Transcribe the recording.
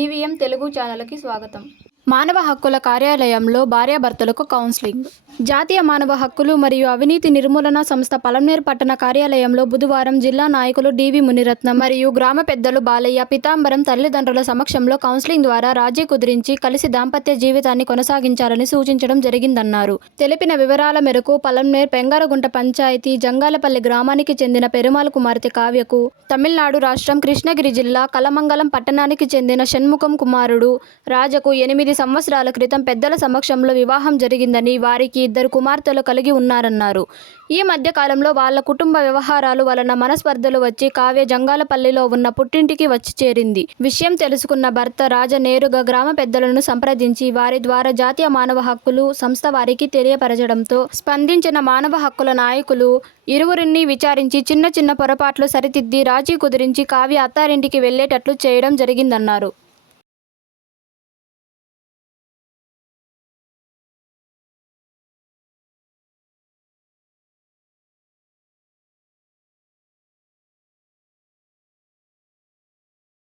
GVM Telugu ఛానల్కి స్వాగతం. మానవ హక్కుల కార్యాలయంలో భార్యాభర్తలకు కౌన్సిలింగ్. జాతీయ మానవ హక్కులు మరియు అవినీతి నిర్మూలన సంస్థ పలమనేరు పట్టణ కార్యాలయంలో బుధవారం జిల్లా నాయకులు డివి మునిరత్నం మరియు గ్రామ పెద్దలు బాలయ్య, పీతాంబరం తల్లిదండ్రుల సమక్షంలో కౌన్సిలింగ్ ద్వారా రాజీ కుదిరించి కలిసి దాంపత్య జీవితాన్ని కొనసాగించాలని సూచించడం జరిగిందన్నారు. తెలిపిన వివరాల మేరకు పలమనేరు పెంగారగుంట పంచాయతీ జంగాలపల్లి గ్రామానికి చెందిన పెరుమాళ్ కుమార్తె కావ్యకు తమిళనాడు రాష్ట్రం కృష్ణగిరి జిల్లా కలమంగళం పట్టణానికి చెందిన షణ్ముఖం కుమారుడు రాజకు 8 సంవత్సరాల క్రితం పెద్దల సమక్షంలో వివాహం జరిగిందని, వారికి 2 కుమార్తెలు కలిగి ఉన్నారన్నారు. ఈ మధ్య కాలంలో వాళ్ళ కుటుంబ వ్యవహారాలు వలన మనస్పర్ధలు వచ్చి కావ్య జంగాలపల్లిలో ఉన్న పుట్టింటికి వచ్చి చేరింది. విషయం తెలుసుకున్న భర్త రాజ నేరుగా గ్రామ పెద్దలను సంప్రదించి వారి ద్వారా జాతీయ మానవ హక్కులు సంస్థ వారికి తెలియపరచడంతో స్పందించిన మానవ హక్కుల నాయకులు ఇరువురిని విచారించి చిన్న చిన్న పొరపాట్లు సరిదిద్ది రాజీ కుదిరించి కావ్య అత్తారింటికి వెళ్లేటట్లు చేయడం జరిగిందన్నారు.